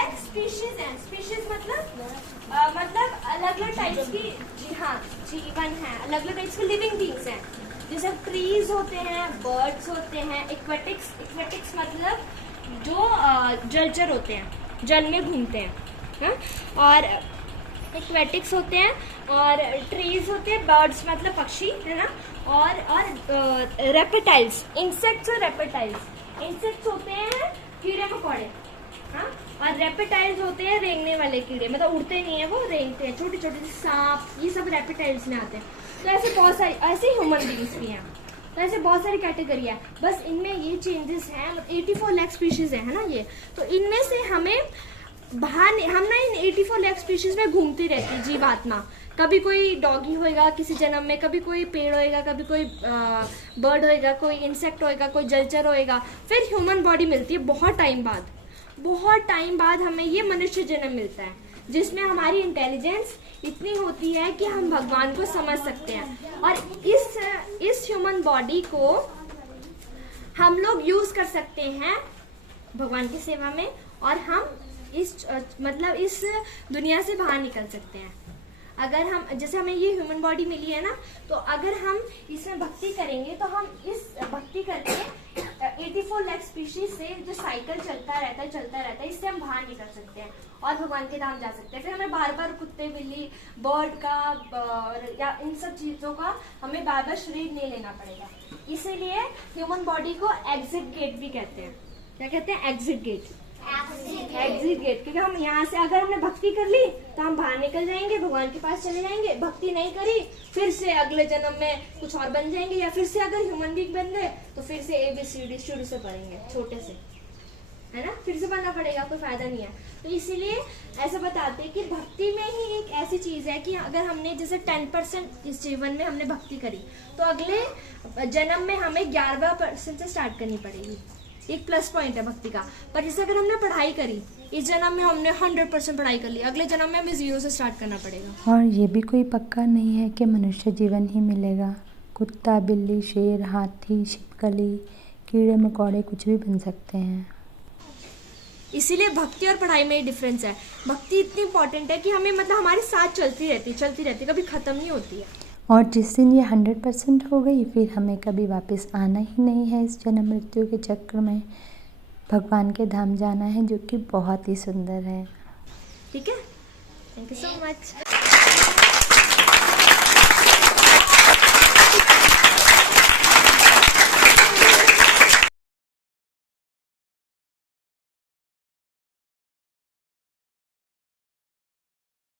अलग स्पीशीज हैं। स्पीशीज मतलब अलग अलग टाइप्स की, जी हाँ, जीवन है, अलग अलग टाइप्स के लिविंग बींग्स हैं। जैसे ट्रीज होते हैं, बर्ड्स होते हैं, एक्वेटिक्स। एक्वेटिक्स मतलब जो जलचर होते हैं, जल में घूमते हैं, हाँ? और एक्वेटिक्स होते हैं, और ट्रीज होते हैं, बर्ड्स मतलब पक्षी, है ना? और रेप्टाइल्स, इंसेक्ट्स और रेप्टाइल्स। इंसेक्ट्स होते हैं कीड़े मकोड़े, हाँ? और रेप्टाइल्स होते हैं रेंगने वाले कीड़े, मतलब उड़ते नहीं है वो, रेंगते हैं, छोटे छोटे से सांप, ये सब रेप्टाइल्स में आते हैं। तो ऐसे बहुत सारी, ऐसे ह्यूमन बींग्स भी हैं। तो ऐसे बहुत सारी कैटेगरी है, बस इनमें ये चेंजेस हैं। 84 लाख स्पीशीज है ना ये। तो इनमें से हमें बाहर, हम ना इन 84 लाख स्पीशीज में घूमती रहती है जीवात्मा। कभी कोई डॉगी होएगा किसी जन्म में, कभी कोई पेड़ होएगा, कभी कोई बर्ड होएगा, कोई इंसेक्ट होएगा, कोई जलचर होएगा, फिर ह्यूमन बॉडी मिलती है बहुत टाइम बाद। बहुत टाइम बाद हमें ये मनुष्य जन्म मिलता है, जिसमें हमारी इंटेलिजेंस इतनी होती है कि हम भगवान को समझ सकते हैं। और इस ह्यूमन बॉडी को हम लोग यूज कर सकते हैं भगवान की सेवा में, और हम इस दुनिया से बाहर निकल सकते हैं। अगर हम, जैसे हमें ये ह्यूमन बॉडी मिली है ना, तो अगर हम इसमें भक्ति करेंगे तो हम इस भक्ति करके 84 लाख स्पीशीज से जो साइकिल चलता रहता है, इससे हम बाहर निकल सकते हैं और भगवान के धाम जा सकते हैं। फिर हमें बार बार कुत्ते, बिल्ली, बर्ड का या इन सब चीजों का हमें बार बार शरीर नहीं लेना पड़ेगा। इसीलिए ह्यूमन बॉडी को एग्जिट गेट भी कहते हैं। क्या कहते हैं? Exit gate. एग्जिट गेट, क्योंकि हम यहाँ से अगर हमने भक्ति कर ली तो हम बाहर निकल जाएंगे, भगवान के पास चले जाएंगे। भक्ति नहीं करी, फिर से अगले जन्म में कुछ और बन जाएंगे, या फिर से अगर ह्यूमन बीइंग बन गए तो फिर से ABCD शुरू से पढ़ेंगे, छोटे से, है ना? फिर से बनना पड़ेगा, कोई फायदा नहीं है। तो इसीलिए ऐसा बताते हैं कि भक्ति में ही एक ऐसी चीज है कि अगर हमने जैसे 10% इस जीवन में हमने भक्ति करी, तो अगले जन्म में हमें 11% से स्टार्ट करनी पड़ेगी। एक प्लस पॉइंट है भक्ति का। पर जैसे अगर हमने पढ़ाई करी, इस जन्म में हमने 100% पढ़ाई कर ली, अगले जन्म में हमें 0 से स्टार्ट करना पड़ेगा। और ये भी कोई पक्का नहीं है कि मनुष्य जीवन ही मिलेगा। कुत्ता, बिल्ली, शेर, हाथी, छिपकली, कीड़े मकोड़े कुछ भी बन सकते हैं। इसीलिए भक्ति और पढ़ाई में ही डिफरेंस है। भक्ति इतनी इंपॉर्टेंट है कि हमें हमारे साथ चलती रहती, कभी खत्म नहीं होती है। और जिस दिन ये 100% हो गई, फिर हमें कभी वापस आना ही नहीं है इस जन्म मृत्यु के चक्र में। भगवान के धाम जाना है, जो कि बहुत ही सुंदर है। ठीक है, थैंक यू सो मच।